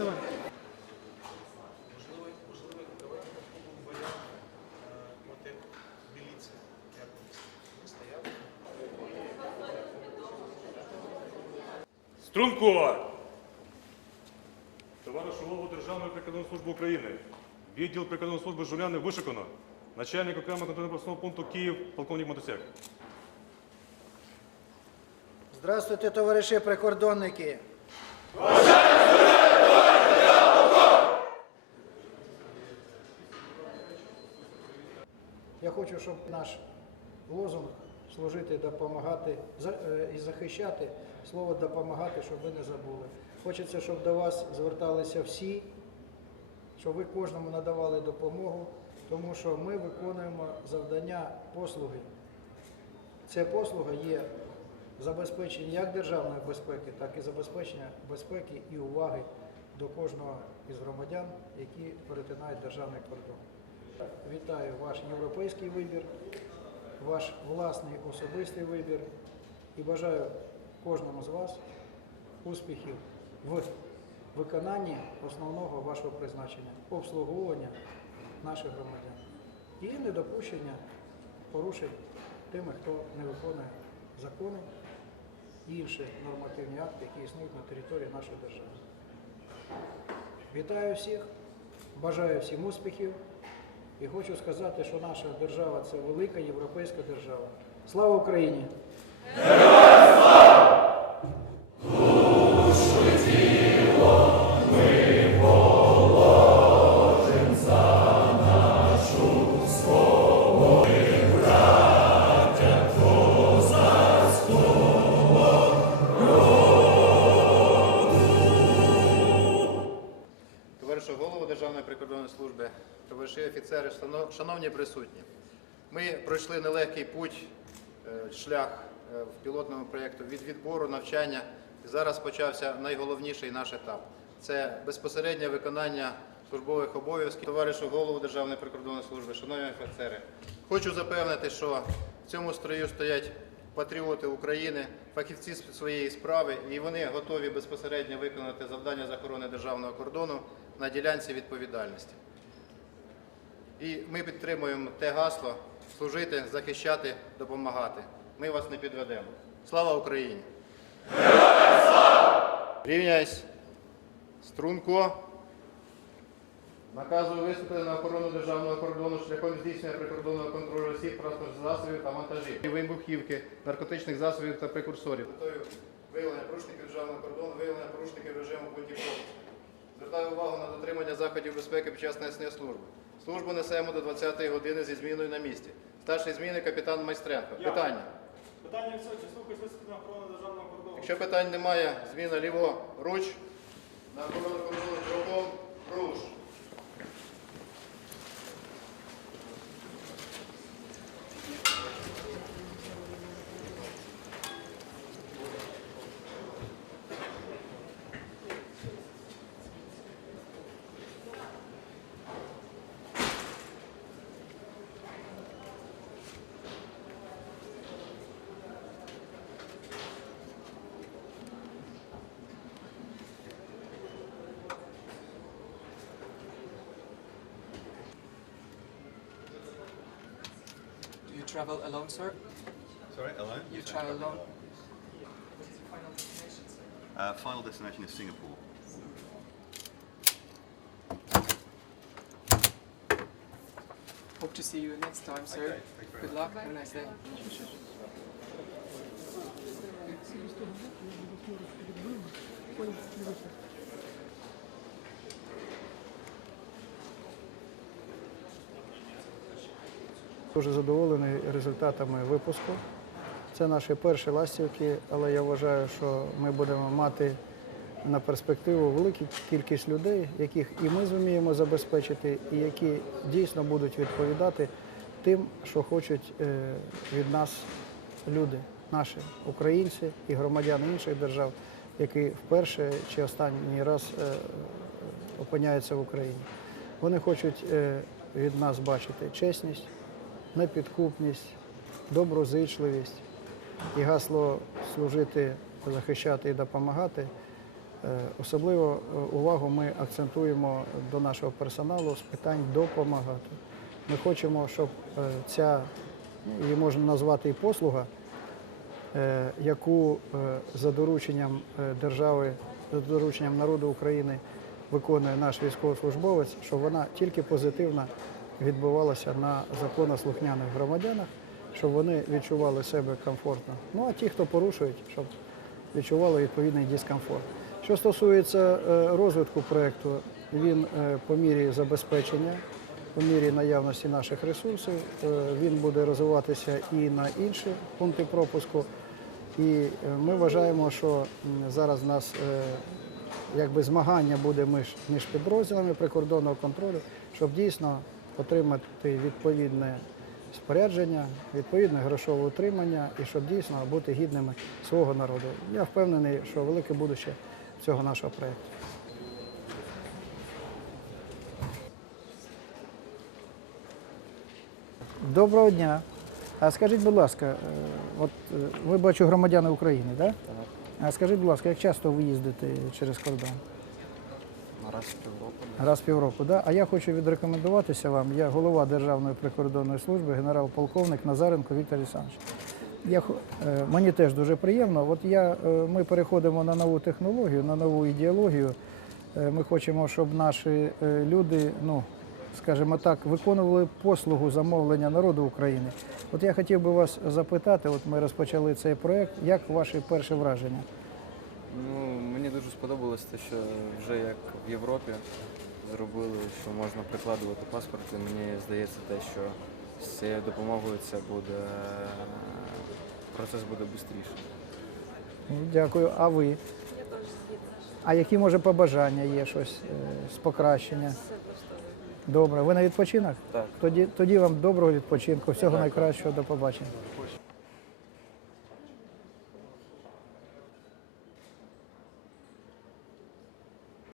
Давай. Можливо, можливо, давайте попробуємо варіант е, от як. Струнко! Товариш голову Державної прикордонної служби України. Відділ прикордонної служби Жуляни вишикано. Начальник окремого контрольно-пропускного пункту Київ, полковник Матусяк. Здравствуйте, товариші прикордонники. Я хочу, щоб наш лозунг служити, допомагати е, і захищати, слово допомагати, щоб ви не забули. Хочеться, щоб до вас зверталися всі, щоб ви кожному надавали допомогу, тому що ми виконуємо завдання послуги. Ця послуга є забезпечення як державної безпеки, так і забезпечення безпеки і уваги до кожного із громадян, які перетинають державний кордон. Вітаю ваш європейський вибір, ваш власний особистий вибір. І бажаю кожному з вас успіхів в виконанні основного вашого призначення обслуговування наших громадян. І недопущення порушень тими, хто не виконує закони і інші нормативні акти, які існують на території нашої держави. Вітаю всіх, бажаю всім успіхів і хочу сказати, що наша держава це велика європейська держава. Слава Україні! Товаришу голову Державної прикордонної служби, товариші офіцери, шановні присутні. Ми пройшли нелегкий путь, е, шлях е, в пілотному проєкту від відбору, навчання. І зараз почався найголовніший наш етап. Це безпосереднє виконання службових обов'язків. Товаришу голову Державної прикордонної служби, шановні офіцери, хочу запевнити, що в цьому строю стоять патріоти України, фахівці своєї справи, і вони готові безпосередньо виконати завдання з охорони державного кордону на ділянці відповідальності. І ми підтримуємо те гасло служити, захищати, допомагати. Ми вас не підведемо. Слава Україні! Рівняйсь. Струнко. Наказую виступити на охорону державного кордону шляхом здійснення прикордонного контролю осіб, транспортних засобів та вантажів, вибухівки, наркотичних засобів та прекурсорів. Метою виявлення порушників державного кордону, виявлення порушників режиму пунктів пропуску. Звертаю увагу на дотримання заходів безпеки під час несення служби. Службу несемо до 20-ї години зі зміною на місці. Старший зміни капітан Майстренко. Питання. Питання все, чи слухай на охорону державного кордону? Якщо питань немає, зміна ліворуч. На охорону кордону кругом руш. Travel alone, sir? Sorry, alone? You Yes, travel alone? What is the final destination, sir? Uh, final destination is Singapore. Hope to see you next time, sir. Okay, thank you very Good luck. Have a nice day. Дуже задоволений результатами випуску. Це наші перші ластівки, але я вважаю, що ми будемо мати на перспективу велику кількість людей, яких і ми зуміємо забезпечити, і які дійсно будуть відповідати тим, що хочуть е, від нас люди, наші українці і громадяни інших держав, які вперше чи останній раз е, опиняються в Україні. Вони хочуть е, від нас бачити чесність, непідкупність, доброзичливість і гасло служити, захищати і допомагати особливо е, увагу ми акцентуємо до нашого персоналу з питань допомагати. Ми хочемо, щоб е, ця, ну, її можна назвати і послуга, е, яку е, за дорученням е, держави, за дорученням народу України виконує наш військовослужбовець, щоб вона тільки позитивно відбувалася на законослухняних громадянах, щоб вони відчували себе комфортно. Ну а ті, хто порушують, щоб відчували відповідний дискомфорт. Що стосується е, розвитку проєкту, він е, по мірі забезпечення, по мірі наявності наших ресурсів, е, він буде розвиватися і на інші пункти пропуску. І ми вважаємо, що зараз в нас якби змагання буде між підрозділами прикордонного контролю, щоб дійсно отримати відповідне спорядження, відповідне грошове утримання і щоб дійсно бути гідними свого народу. Я впевнений, що велике будуще цього нашого проєкту. Доброго дня. А скажіть, будь ласка, е, от е, ви бачу громадяни України, так? А скажіть, будь ласка, як часто ви їздите через кордон? Раз в півроку. Раз в півроку, да? А я хочу відрекомендуватися вам. Я голова Державної прикордонної служби, генерал-полковник Назаренко Віктор Олександрович. Я, е, мені теж дуже приємно. От я, е, ми переходимо на нову технологію, на нову ідеологію. Е, Ми хочемо, щоб наші люди, ну, скажімо так, виконували послугу замовлення народу України. От я хотів би вас запитати, от ми розпочали цей проект, як ваші перші враження? Ну, мені дуже сподобалось те, що вже як в Європі зробили, що можна прикладувати паспорт, і мені здається те, що з цією допомогою це буде процес буде швидше. Дякую. А ви? А які може побажання є щось е, з покращення? Добре. Ви на відпочинок? Так. Тоді, тоді вам доброго відпочинку, всього найкращого, до побачення.